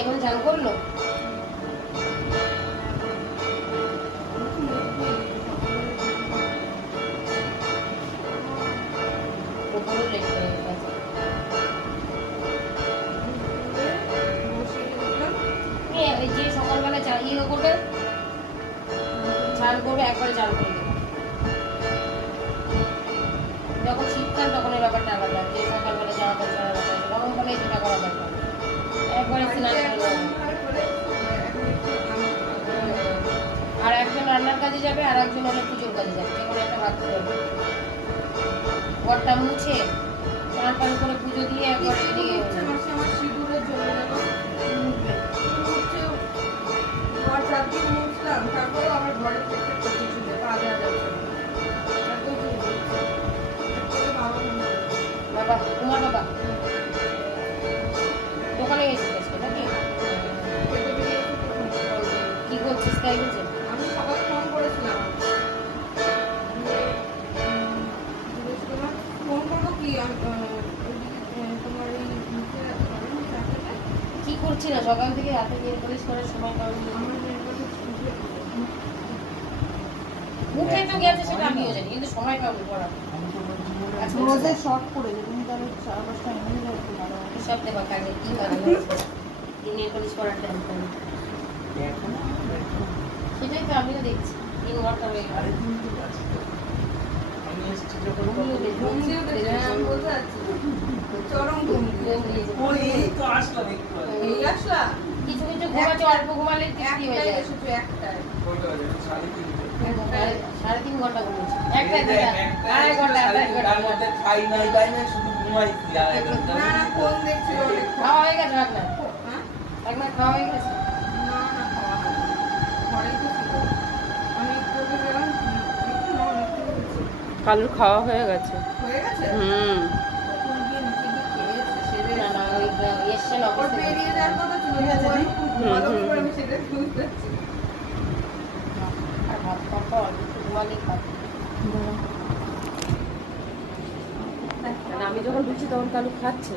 এখন চান করলো? যে সকালবেলা ইয়ে করবে, চান করবে, একবারে চান করবে। যখন শীতকাল তখন এই ব্যাপারটা আলাদা, যে সকালবেলা যাওয়া দরকার, গরমকালে যেটা করা দরকার একবারে স্নান করে। আর একজন রান্নার কাজে যাবে, আর একজন হলে পুজোর কাজে যাবে, যে কোনো একটা ভাগ করে ঘরটা মুছে স্নান পান করে পুজো দিয়ে একবার এদিকে তারপরেও আমার ঘরে থেকে বাবা, তোমার বাবা দোকানে গেছিস নাকি? কি করছিস তাই বলছে? আমি সকালে ফোন করেছিলাম, ফোন করবো কি তোমার কি করছি না সকাল থেকে রাতে গিয়ে পুলিশ করার সময় পাবো। মুখে তো গেছে সেটা আমিও জানি, কিন্তু সময় পাবো পড়া। রোজে শর্ট করে যে তুমি তাহলে 4-5টা এমনি লাগবে ভালো সব দেবা কাজে কি ভালো দিনে পুলিশ করার টাইম পাই। সেটাই তো আমিও দেখছি 3 ঘন্টা হয়ে গেল। কিছু কিছু ঘুমাচ্ছে, অল্প ঘুমালে তৃপ্তি হয়ে যায়। 3.5 ঘন্টা ঘুমাচ্ছি, একটাই 2.5 ঘন্টা খাই নাই তাই না, শুধু ঘুমাই। খাওয়া হয়ে গেছে আপনার? একবার খাওয়া হয়ে গেছে? কালুর খাওয়া হয়ে গেছে। এসছেন আমি যখন ঢুকছি তখন কালু খাচ্ছে।